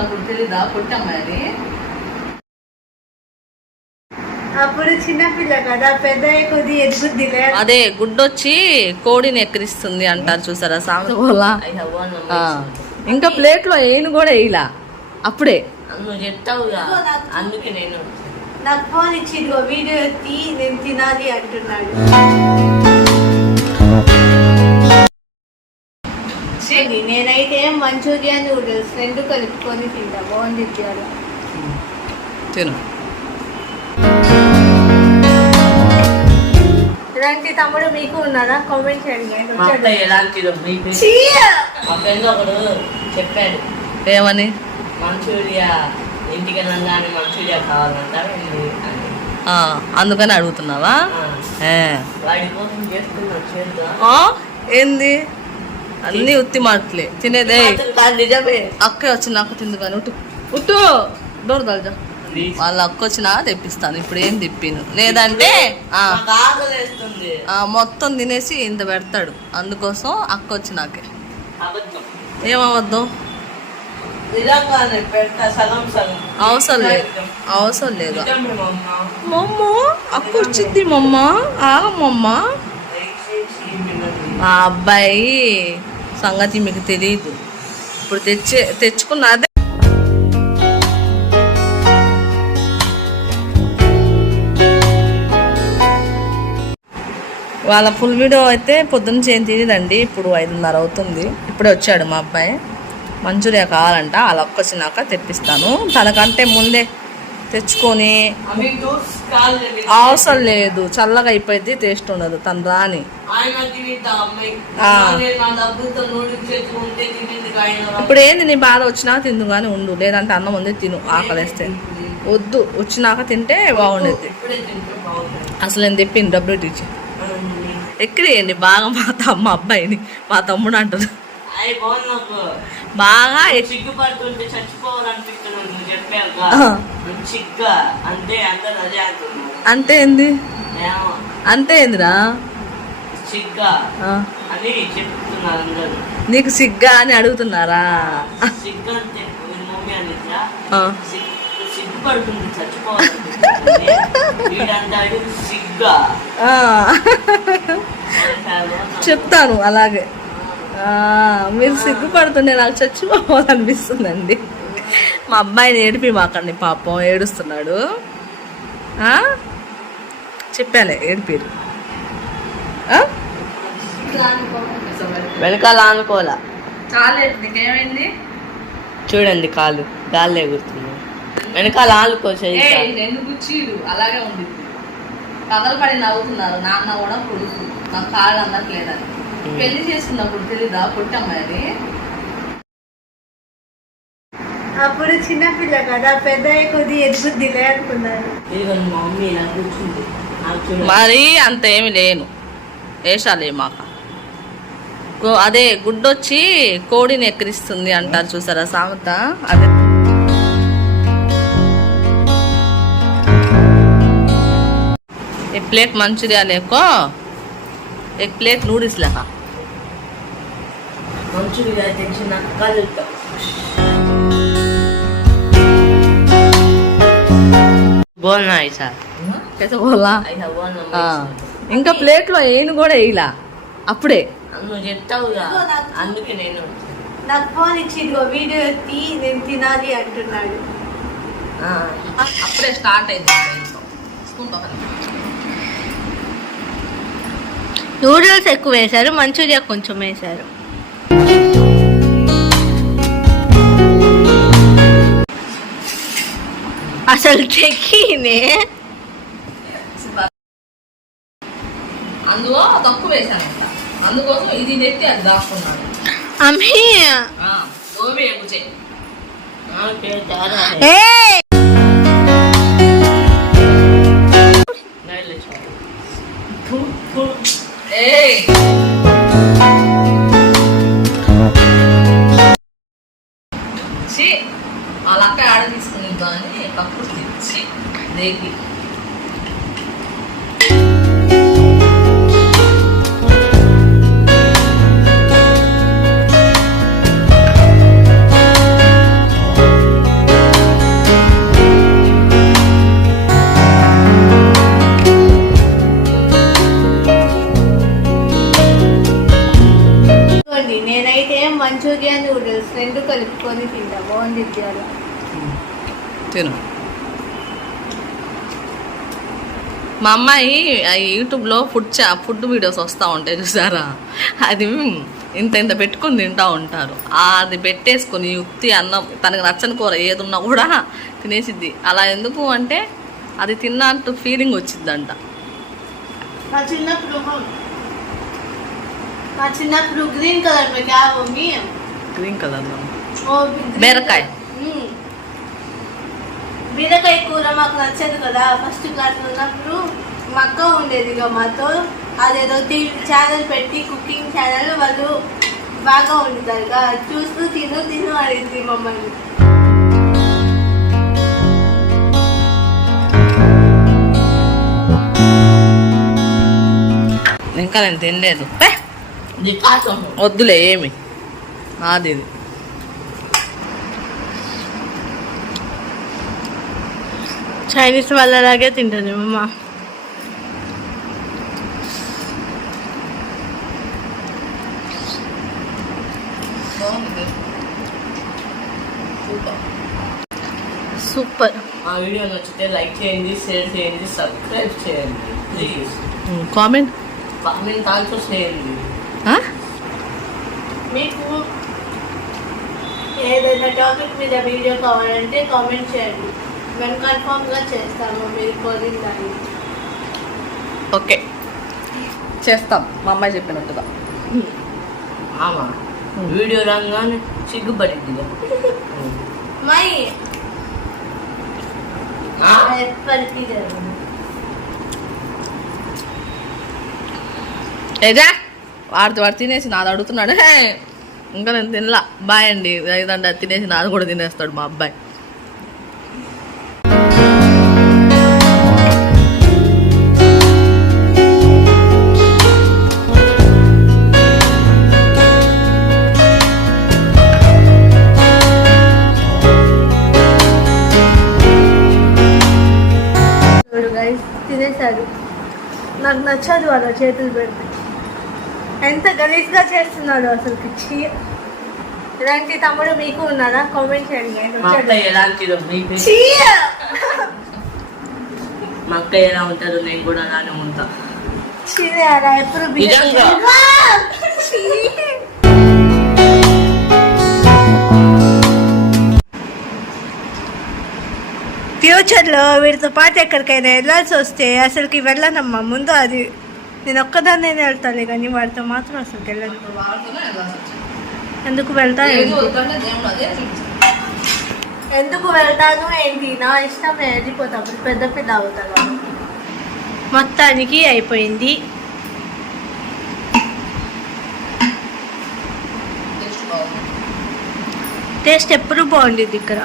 అప్పుడు తెలీదా? పొట్టమ్మాయని అప్పుడు చిన్నపిల్ల కదా పెద్ద కొద్ది ఎదుగుద్దిలే అదే గుడ్డొచ్చి కోడిని ఎక్కిరిస్తుంది అంటారు చూసారా సామెత? ఆ, ఇంకా ప్లేట్లో ఏను కూడా వేయలా? అప్పుడే. నువ్వు చెప్తావుగా అందుకే నేను నాకు ఫోన్ ఇచ్చి ఇదిగో వీడియో ఎత్తి నేను తినాలి అంటున్నాడు. ఇది నేనైతే మంచూరియా నూడిల్స్ రెండు కలుపుకొని తింటా. బాగుంది తిను. ఇలాంటి తమ్ముడు మీకు ఉన్నారా కామెంట్ చేయండి. మా అక్క ఎలాంటిదో మీకు చీ! మా ఫ్రెండ్ ఒకడు చెప్పాడు. ఏమని? మంచూరియా ఇంటికి వెళ్ళగానే మంచూరియా కావాలంట అందుకని అడుగుతున్నావా? ఏంది? అన్ని ఉత్తి మాటలే తినేదే. నిజమే అక్క వచ్చి నాకు తిందు కానీ ఉట్టు. ఉట్టు! డోర్ దల్జా వాళ్ళ అక్క వచ్చినా తెప్పిస్తాను. ఇప్పుడు ఏం తిప్పిను? లేదంటే ఆ, ఆ, మొత్తం తినేసి ఇంత పెడతాడు. అందుకోసం అక్క వచ్చి నాకే అబద్ధం? ఏమవద్దు అవసరం లేదు. అవసరం లేదు. మమ్మ. మమ్మ అక్క వచ్చింది మమ్మ ఆగమ్మమ్మ దయచేసి వినండి. మా అబ్బాయి సంగతి మీకు తెలియదు ఇప్పుడు తెచ్చే తెచ్చుకున్న అదే వాళ్ళ ఫుల్ వీడియో అయితే పొద్దున్న చేయని తెలియదండి ఇప్పుడు ఐదున్నర అవుతుంది. ఇప్పుడే వచ్చాడు మా అబ్బాయి. మంచూరియా కావాలంట. అలా ఒక్కొచ్చినాక తెప్పిస్తాను. తనకంటే ముందే తెచ్చుకొని. అవసరం లేదు. చల్లగా అయిపోయింది టేస్ట్ ఉండదు. తను రాని. ఇప్పుడు ఏంది నీ బాధ వచ్చినా తిందు కానీ ఉండు. లేదంటే అన్నం ఉంది తిను ఆకలేస్తే. వద్దు. వచ్చినాక తింటే బాగుండేది. అసలు నేను తెప్పింది డబ్బులు టీచర్ ఎక్కడేయండి బాగా మా తమ్మ అబ్బాయిని. మా తమ్ముడు అంటారు బాగుంది నాకు బాగా సిగ్గుపడుతుంటే చచ్చిపోవాలనిపిస్తున్నాను నువ్వు చెప్పాక సిగ్గా అంటే అందరు అదే అంటున్నారు. అంతే ఏంది? అంతే ఏందిరా? సిగ్గా అని చెప్తున్నారు అందరు. నీకు సిగ్గా అని అడుగుతున్నారా? సిగ్గు అంటే మమ్మీ అనిద్దా సిగ్గుపడుతుంది వీడంటాడు సిగ్గా. చెప్తాను అలాగే. మీరు సిగ్గుపడుతుంటే నాకు చచ్చిపోవాలనిపిస్తుందండి. మా అబ్బాయిని ఏడిపి మాకండి పాపం ఏడుస్తున్నాడు? చెప్పాలే ఏడిపిరు? వెనకాల ఆనుకోవాలా? చాలేదు నీకేమైంది? చూడండి కాలు గాల్లో ఎగురుతుంది. వెనకాల చెయ్యి రెండు కుర్చీలు అలాగే పడి నవ్వుతున్నారు నాన్న కూడా కొడుకు నాకు కాళ్ళు అందట్లేదని పెళ్లి చేసుకున్నప్పుడు తెలీదా పుట్టమ్మాయని అప్పుడు చిన్నపిల్ల కదా పెద్ద కొద్ది ఎదుగుద్దిలే అనుకున్నాను ఇదిగో మా మమ్మీ ఇలా కూర్చుంది నాకు చూడండి మరి అంత ఏమి లేను వేషాలే మాక గో- అదే గుడ్డొచ్చి కోడిని ఎక్కిరిస్తుంది అంటారు చూసారా సామెత అదే एक प्लेट मंचूरिया लेको एक प्लेट नूडल्स लेका మంచిగా తెలిసిన కలుగుతాం బోల్నా ఐసా కైసా ఇంకా ప్లేట్లో ఏను కూడా వేయలా? అప్పుడే. నువ్వు చెప్తావు అందుకే నేను నాకు ఫోన్ వీడియో ఎత్తి నేను తినాలి అంటున్నాడు. అప్పుడే స్టార్ట్ అయింది నూడిల్స్ ఎక్కువ వేశారు మంచూరియా కొంచెం వేశారు. అసలు చెక్కినే అందులో తక్కువ వేసాను అందుకోసం ఇది తెచ్చి అది దాక్కున్నాను. అమ్మి. ఏ నేగి నేనైతే మంచూరియా నూడిల్స్ రెండు కలుపుకొని తింటా. బాగుంది తిను. మా అమ్మాయి యూట్యూబ్లో ఫుడ్ చా ఫుడ్ వీడియోస్ వస్తూ ఉంటాయి చూసారా? అది ఇంత ఇంత పెట్టుకుని తింటూ ఉంటారు. అది పెట్టేసుకొని యుక్తి అన్నం తనకు నచ్చని కూర ఏదున్నా కూడా తినేసిద్ది. అలా ఎందుకు అంటే అది తిన్నా అంటూ ఫీలింగ్ వచ్చిందంట అంట చిన్నప్పుడు గ్రీన్ కలర్ బీరకాయ. బీరకాయ కూర మాకు నచ్చదు కదా. ఫస్ట్ క్లాస్ ఉన్నప్పుడు మా అక్క ఉండేది ఇక మాతో. అదేదో టీవీ ఛానల్ పెట్టి కుకింగ్ ఛానల్ వాళ్ళు బాగా వండుతారు ఇక అది చూస్తూ తిను తిను అడిగింది మమ్మల్ని. ఇంకా నేను తినలేదు. వద్దులే ఏమి? నాది ఇది. చైనీస్ వాళ్ళలాగే తింటుంది మమ్మ సూపర్. మా వీడియో నచ్చితే లైక్ చేయండి షేర్ చేయండి సబ్స్క్రైబ్ చేయండి ప్లీజ్ కామెంట్. కామెంట్ ఆల్సో చేయండి. మీకు ఏదైనా టాపిక్ మీద వీడియో కావాలంటే కామెంట్ చేయండి. మేము కన్ఫామ్గా చేస్తాము మీరు కోరిన దాన్ని. ఓకే. చేస్తాం. మా అమ్మాయి చెప్పినట్టుగా. ఆమా వీడియో రాగానే సిగ్గుపడింది మై ఆ? ఎప్పటికీ జరగదు. ఏజా? వాడితో వాడు తినేసి నాది అడుగుతున్నాడు. హే ఇంకా నేను తినలా. బాయ్ అండి. లేదంటే అది తినేసి నాది కూడా తినేస్తాడు మా అబ్బాయి. నాకు నచ్చదు అలా చేతులు పెడితే. ఎంత గలీజ్గా చేస్తున్నాడు అసలు చీ ఇలాంటి తమ్ముడు మీకు ఉన్నారా? కామెంట్ చేయండి. మా అక్క ఎలాంటిదో మీకు చీ! మా అక్క ఎలా ఉంటారో నేను కూడా అలానే ఉంటా. ఎప్పుడు ఫ్యూచర్లో వీడితో పాటు ఎక్కడికైనా వెళ్ళాల్సి వస్తే అసలుకి వెళ్ళనమ్మా. ముందు అది నేను ఒక్కదాన్నే వెళ్తాను కానీ వాడితో మాత్రం అసలుకి వెళ్ళను. ఎందుకు వెళ్తా ఎందుకు వెళ్తాను ఏంటి? నా ఇష్టం నేను వెళ్ళిపోతాను పెద్ద పిల్ల అవుతాను. మొత్తానికి అయిపోయింది. టేస్ట్ ఎప్పుడు బాగుండేది ఇక్కడ.